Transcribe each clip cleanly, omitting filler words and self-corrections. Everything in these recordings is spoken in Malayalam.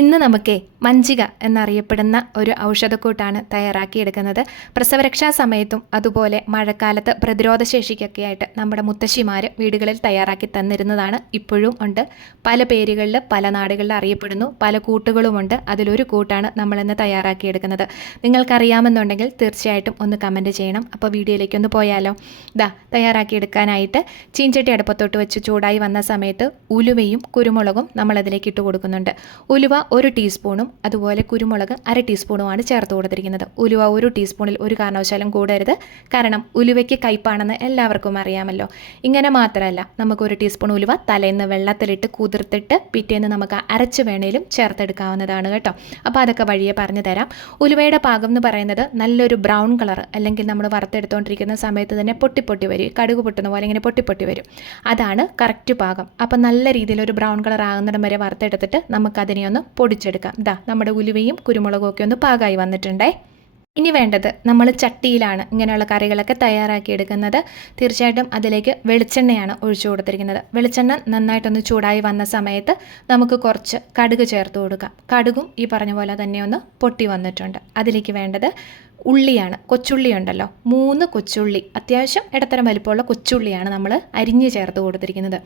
ഇന്ന് നമുക്ക് മഞ്ചിക എന്നറിയപ്പെടുന്ന ഒരു ഔഷധക്കൂട്ടാണ് തയ്യാറാക്കിയെടുക്കുന്നത്. പ്രസവരക്ഷാ സമയത്തും അതുപോലെ മഴക്കാലത്ത് പ്രതിരോധശേഷിക്കൊക്കെ ആയിട്ട് നമ്മുടെ മുത്തശ്ശിമാർ വീടുകളിൽ തയ്യാറാക്കി തന്നിരുന്നതാണ്. ഇപ്പോഴും ഉണ്ട്. പല പേരുകളിൽ പല നാടുകളിൽ അറിയപ്പെടുന്നു. പല കൂട്ടുകളുമുണ്ട്. അതിലൊരു കൂട്ടാണ് നമ്മളിന്ന് തയ്യാറാക്കിയെടുക്കുന്നത്. നിങ്ങൾക്കറിയാമെന്നുണ്ടെങ്കിൽ തീർച്ചയായിട്ടും ഒന്ന് കമൻറ്റ് ചെയ്യണം. അപ്പോൾ വീഡിയോയിലേക്കൊന്ന് പോയാലോ. തയ്യാറാക്കിയെടുക്കാനായിട്ട് ചീഞ്ചട്ടി അടുപ്പത്തോട്ട് വെച്ച് ചൂടായി വന്ന സമയത്ത് ഉലുവയും കുരുമുളകും നമ്മളതിലേക്ക് ഇട്ട് കൊടുക്കുന്നുണ്ട്. ഉലുവ 1 ടീസ്പൂണും അതുപോലെ കുരുമുളക് 1/2 ടീസ്പൂണുമാണ് ചേർത്ത് കൊടുത്തിരിക്കുന്നത്. ഉലുവ 1 ടീസ്പൂണിൽ ഒരു കാരണവശാലും കൂടരുത്. കാരണം ഉലുവയ്ക്ക് കയ്പാണെന്ന് എല്ലാവർക്കും അറിയാമല്ലോ. ഇങ്ങനെ മാത്രമല്ല, നമുക്ക് 1 ടീസ്പൂൺ ഉലുവ തലേന്ന് വെള്ളത്തിലിട്ട് കുതിർത്തിട്ട് പിറ്റേന്ന് നമുക്ക് അരച്ച് വേണേലും ചേർത്തെടുക്കാവുന്നതാണ് കേട്ടോ. അപ്പോൾ അതൊക്കെ വഴിയെ പറഞ്ഞു തരാം. ഉലുവയുടെ പാകം എന്ന് പറയുന്നത് നല്ലൊരു ബ്രൗൺ കളർ, അല്ലെങ്കിൽ നമ്മൾ വറുത്തെടുത്തുകൊണ്ടിരിക്കുന്ന സമയത്ത് തന്നെ പൊട്ടി വരും. കടുക് പൊട്ടുന്ന പോലെ ഇങ്ങനെ പൊട്ടി വരും. അതാണ് കറക്റ്റ് പാകം. അപ്പം നല്ല രീതിയിൽ ഒരു ബ്രൗൺ കളർ ആകുന്നിടം വരെ വറുത്തെടുത്തിട്ട് നമുക്കതിനെ ഒന്ന് പൊടിച്ചെടുക്കാം. നമ്മുടെ ഉലുവയും കുരുമുളകും ഒക്കെ ഒന്ന് പാകമായി വന്നിട്ടുണ്ടേ. ഇനി വേണ്ടത്, നമ്മൾ ചട്ടിയിലാണ് ഇങ്ങനെയുള്ള കറികളൊക്കെ തയ്യാറാക്കിയെടുക്കുന്നത്. തീർച്ചയായിട്ടും അതിലേക്ക് വെളിച്ചെണ്ണയാണ് ഒഴിച്ചു കൊടുത്തിരിക്കുന്നത്. വെളിച്ചെണ്ണ നന്നായിട്ടൊന്ന് ചൂടായി വന്ന സമയത്ത് നമുക്ക് കുറച്ച് കടുക് ചേർത്ത് കൊടുക്കാം. കടുകും ഈ പറഞ്ഞ പോലെ തന്നെ ഒന്ന് പൊട്ടി വന്നിട്ടുണ്ട്. അതിലേക്ക് വേണ്ടത് ഉള്ളിയാണ്. കൊച്ചുള്ളി ഉണ്ടല്ലോ, 3 കൊച്ചുള്ളി, അത്യാവശ്യം ഇടത്തരം വലിപ്പമുള്ള കൊച്ചുള്ളിയാണ് നമ്മൾ അരിഞ്ഞ് ചേർത്ത് കൊടുത്തിരിക്കുന്നത്.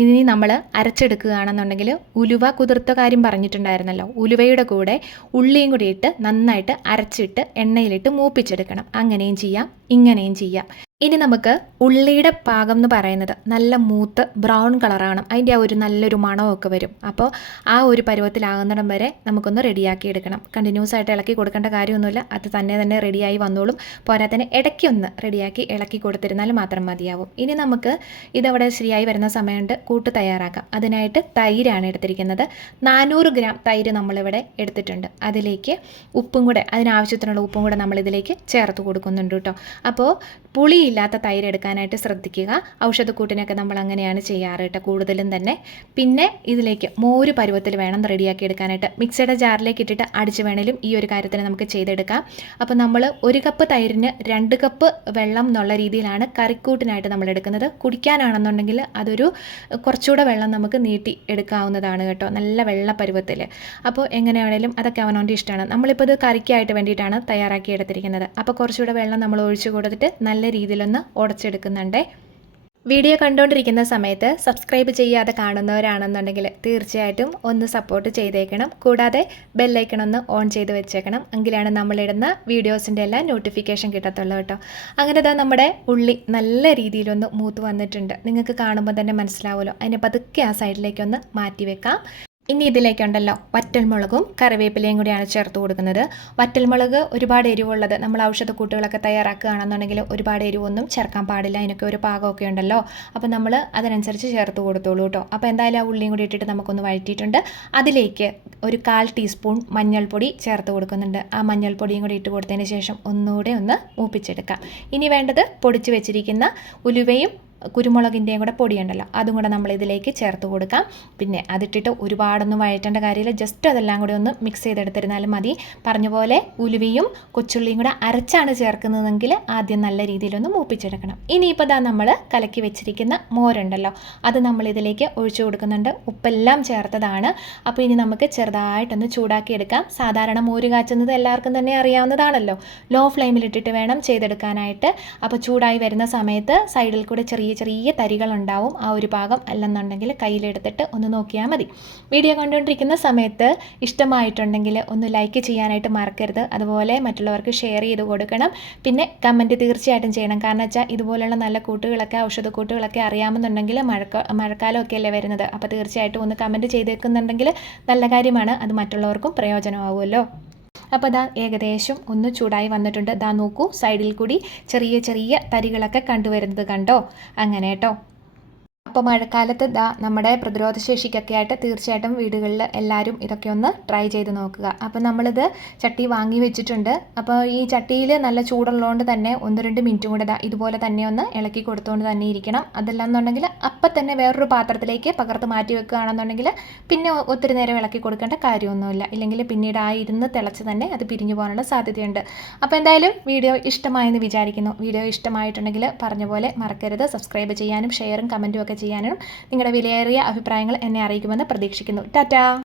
ഇനി നമ്മൾ അരച്ചെടുക്കുകയാണെന്നുണ്ടെങ്കിൽ ഉലുവ കുതിർത്ത കാര്യം പറഞ്ഞിട്ടുണ്ടായിരുന്നല്ലോ, ഉലുവയുടെ കൂടെ ഉള്ളിയും കൂടി ഇട്ട് നന്നായിട്ട് അരച്ചിട്ട് എണ്ണയിലിട്ട് മൂപ്പിച്ചെടുക്കണം. അങ്ങനെയും ചെയ്യാം, ഇങ്ങനെയും ചെയ്യാം. ഇനി നമുക്ക് ഉള്ളിയുടെ പാകം എന്ന് പറയുന്നത് നല്ല മൂത്ത് ബ്രൗൺ കളറാണ്. അതിൻ്റെ ആ ഒരു നല്ലൊരു മണമൊക്കെ വരും. അപ്പോൾ ആ ഒരു പരുവത്തിലാകുന്നിടം വരെ നമുക്കൊന്ന് റെഡിയാക്കി എടുക്കണം. കണ്ടിന്യൂസ് ആയിട്ട് ഇളക്കി കൊടുക്കേണ്ട കാര്യമൊന്നുമില്ല, അത് തന്നെ റെഡിയായി വന്നോളും. പോരാത്തന്നെ ഇടയ്ക്കൊന്ന് റെഡിയാക്കി ഇളക്കി കൊടുത്തിരുന്നാൽ മാത്രം മതിയാവും. ഇനി നമുക്ക് ഇതവിടെ ശരിയായി വരുന്ന സമയത്ത് കൂട്ട് തയ്യാറാക്കാം. അതിനായിട്ട് തൈരാണ് എടുത്തിരിക്കുന്നത്. 400 ഗ്രാം തൈര് നമ്മളിവിടെ എടുത്തിട്ടുണ്ട്. അതിലേക്ക് ഉപ്പും കൂടെ, അതിനാവശ്യത്തിനുള്ള ഉപ്പും കൂടെ നമ്മളിതിലേക്ക് ചേർത്ത് കൊടുക്കുന്നുണ്ട് കേട്ടോ. അപ്പോൾ പുളിയില്ലാത്ത തൈര് എടുക്കാനായിട്ട് ശ്രദ്ധിക്കുക. ഔഷധക്കൂട്ടിനൊക്കെ നമ്മൾ അങ്ങനെയാണ് ചെയ്യാറ് കേട്ടോ, കൂടുതലും തന്നെ. പിന്നെ ഇതിലേക്ക് മോര് പരുവത്തിൽ വേണം റെഡിയാക്കി എടുക്കാനായിട്ട്. മിക്സിയുടെ ജാറിലേക്ക് ഇട്ടിട്ട് അടിച്ച് വേണേലും ഈ ഒരു കാര്യത്തിന് നമുക്ക് ചെയ്തെടുക്കാം. അപ്പോൾ നമ്മൾ 1 കപ്പ് തൈരിന് 2 കപ്പ് വെള്ളം എന്നുള്ള രീതിയിലാണ് കറിക്കൂട്ടിനായിട്ട് നമ്മൾ എടുക്കുന്നത്. കുടിക്കാനാണെന്നുണ്ടെങ്കിൽ അതൊരു കുറച്ചുകൂടെ വെള്ളം നമുക്ക് നീട്ടി എടുക്കാവുന്നതാണ് കേട്ടോ, നല്ല വെള്ള പരുവത്തിൽ. അപ്പോൾ എങ്ങനെയാണേലും അതൊക്കെ അവനവൻ്റെ ഇഷ്ടമാണ്. നമ്മളിപ്പോൾ ഇത് കറിക്കായിട്ട് വേണ്ടിയിട്ടാണ് തയ്യാറാക്കി എടുത്തിരിക്കുന്നത്. അപ്പോൾ കുറച്ചുകൂടെ വെള്ളം നമ്മൾ ഒഴിച്ച് കൊടുത്തിട്ട് നല്ല രീതിയിലൊന്ന് ഉടച്ചെടുക്കുന്നുണ്ടേ. വീഡിയോ കണ്ടുകൊണ്ടിരിക്കുന്ന സമയത്ത് സബ്സ്ക്രൈബ് ചെയ്യാതെ കാണുന്നവരാണെന്നുണ്ടെങ്കിൽ തീർച്ചയായിട്ടും ഒന്ന് സപ്പോർട്ട് ചെയ്തേക്കണം. കൂടാതെ ബെല്ലൈക്കൺ ഒന്ന് ഓൺ ചെയ്ത് വെച്ചേക്കണം. എങ്കിലാണ് നമ്മളിടുന്ന വീഡിയോസിൻ്റെ എല്ലാം നോട്ടിഫിക്കേഷൻ കിട്ടത്തുള്ളൂ കേട്ടോ. അങ്ങനെ നമ്മുടെ ഉള്ളി നല്ല രീതിയിലൊന്ന് മൂത്ത് വന്നിട്ടുണ്ട്. നിങ്ങൾക്ക് കാണുമ്പോൾ തന്നെ മനസ്സിലാവുമല്ലോ. അതിനെ പതുക്കെ ആ സൈഡിലേക്കൊന്ന് മാറ്റി വെക്കാം. ഇനി ഇതിലേക്കുണ്ടല്ലോ വറ്റൽമുളകും കറിവേപ്പിലയും കൂടിയാണ് ചേർത്ത് കൊടുക്കുന്നത്. വറ്റൽമുളക് ഒരുപാട് എരിവുള്ളത്, നമ്മൾ ഔഷധക്കൂട്ടുകളൊക്കെ തയ്യാറാക്കുകയാണെന്നുണ്ടെങ്കിൽ ഒരുപാട് എരിവൊന്നും ചേർക്കാൻ പാടില്ല. അതിനൊക്കെ ഒരു പാകമൊക്കെ ഉണ്ടല്ലോ. അപ്പോൾ നമ്മൾ അതിനനുസരിച്ച് ചേർത്ത് കൊടുത്തോളൂ കേട്ടോ. അപ്പോൾ എന്തായാലും ആ ഉള്ളിയും കൂടി ഇട്ടിട്ട് നമുക്കൊന്ന് വഴറ്റിയിട്ടുണ്ട്. അതിലേക്ക് ഒരു 1/4 ടീസ്പൂൺ മഞ്ഞൾപ്പൊടി ചേർത്ത് കൊടുക്കുന്നുണ്ട്. ആ മഞ്ഞൾപ്പൊടിയും കൂടി ഇട്ട് കൊടുത്തതിന് ശേഷം ഒന്നുകൂടെ ഒന്ന് മൂപ്പിച്ചെടുക്കാം. ഇനി വേണ്ടത് പൊടിച്ച് വെച്ചിരിക്കുന്ന ഉലുവയും കുരുമുളകിൻ്റെയും കൂടെ പൊടിയുണ്ടല്ലോ, അതും കൂടെ നമ്മൾ ഇതിലേക്ക് ചേർത്ത് കൊടുക്കാം. പിന്നെ അതിട്ടിട്ട് ഒരുപാടൊന്നും വഴറ്റേണ്ട കാര്യമില്ല, ജസ്റ്റ് അതെല്ലാം കൂടി ഒന്ന് മിക്സ് ചെയ്തെടുത്തിരുന്നാലും മതി. പറഞ്ഞ പോലെ ഉലുവയും കൊച്ചുള്ളിയും കൂടെ അരച്ചാണ് ചേർക്കുന്നതെങ്കിൽ ആദ്യം നല്ല രീതിയിലൊന്ന് മൂപ്പിച്ചെടുക്കണം. ഇനിയിപ്പോൾ നമ്മൾ കലക്കി വെച്ചിരിക്കുന്ന മോരുണ്ടല്ലോ, അത് നമ്മൾ ഇതിലേക്ക് ഒഴിച്ചു കൊടുക്കുന്നുണ്ട്. ഉപ്പെല്ലാം ചേർത്തതാണ്. അപ്പോൾ ഇനി നമുക്ക് ചെറുതായിട്ടൊന്ന് ചൂടാക്കിയെടുക്കാം. സാധാരണ മോര് കാച്ചുന്നത് എല്ലാവർക്കും തന്നെ അറിയാവുന്നതാണല്ലോ. ലോ ഫ്ലെയിമിലിട്ടിട്ട് വേണം ചെയ്തെടുക്കാനായിട്ട്. അപ്പോൾ ചൂടായി വരുന്ന സമയത്ത് സൈഡിൽ കൂടെ ചെറിയ തരികളുണ്ടാവും. ആ ഒരു ഭാഗം അല്ലെന്നുണ്ടെങ്കിൽ കയ്യിലെടുത്തിട്ട് ഒന്ന് നോക്കിയാൽ മതി. വീഡിയോ കണ്ടുകൊണ്ടിരിക്കുന്ന സമയത്ത് ഇഷ്ടമായിട്ടുണ്ടെങ്കിൽ ഒന്ന് ലൈക്ക് ചെയ്യാനായിട്ട് മറക്കരുത്. അതുപോലെ മറ്റുള്ളവർക്ക് ഷെയർ ചെയ്ത് കൊടുക്കണം. പിന്നെ കമൻറ്റ് തീർച്ചയായിട്ടും ചെയ്യണം. കാരണം വെച്ചാൽ ഇതുപോലുള്ള നല്ല കൂട്ടുകളൊക്കെ, ഔഷധക്കൂട്ടുകളൊക്കെ അറിയാമെന്നുണ്ടെങ്കിൽ മഴക്കാലമൊക്കെ അല്ലേ വരുന്നത്. അപ്പോൾ തീർച്ചയായിട്ടും ഒന്ന് കമൻറ്റ് ചെയ്തേക്കുന്നുണ്ടെങ്കിൽ നല്ല കാര്യമാണ്. അത് മറ്റുള്ളവർക്കും പ്രയോജനമാവുമല്ലോ. അപ്പോൾ ഏകദേശം ഒന്ന് ചൂടായി വന്നിട്ടുണ്ട്. നോക്കൂ, സൈഡിൽ കൂടി ചെറിയ തരികളൊക്കെ കണ്ടുവരുന്നത് കണ്ടോ? അങ്ങനെ കേട്ടോ. അപ്പോൾ മഴക്കാലത്ത് നമ്മുടെ പ്രതിരോധശേഷിക്കൊക്കെ ആയിട്ട് തീർച്ചയായിട്ടും വീടുകളിൽ എല്ലാവരും ഇതൊക്കെ ഒന്ന് ട്രൈ ചെയ്ത് നോക്കുക. അപ്പോൾ നമ്മളിത് ചട്ടി വാങ്ങി വെച്ചിട്ടുണ്ട്. അപ്പോൾ ഈ ചട്ടിയിൽ നല്ല ചൂടുള്ളതുകൊണ്ട് തന്നെ 1-2 മിനിറ്റും കൂടെ ഇതുപോലെ തന്നെ ഒന്ന് ഇളക്കി കൊടുത്തുകൊണ്ട് തന്നെ ഇരിക്കണം. അതല്ലാന്നുണ്ടെങ്കിൽ അപ്പം തന്നെ വേറൊരു പാത്രത്തിലേക്ക് പകർത്ത് മാറ്റി വെക്കുകയാണെന്നുണ്ടെങ്കിൽ പിന്നെ ഒത്തിരി നേരം ഇളക്കി കൊടുക്കേണ്ട കാര്യമൊന്നുമില്ല. ഇല്ലെങ്കിൽ പിന്നീട് ആ ഇരുന്ന് തിളച്ച് തന്നെ അത് പിരിഞ്ഞു പോകാനുള്ള സാധ്യതയുണ്ട്. അപ്പോൾ എന്തായാലും വീഡിയോ ഇഷ്ടമായെന്ന് വിചാരിക്കുന്നു. വീഡിയോ ഇഷ്ടമായിട്ടുണ്ടെങ്കിൽ പറഞ്ഞ പോലെ മറക്കരുത് സബ്സ്ക്രൈബ് ചെയ്യാനും ഷെയറും കമൻറ്റും ഒക്കെ ചെയ്യാനും നിങ്ങളുടെ വിലയേറിയ അഭിപ്രായങ്ങൾ എന്നെ അറിയിക്കുമെന്ന് പ്രതീക്ഷിക്കുന്നു. ടാറ്റാ.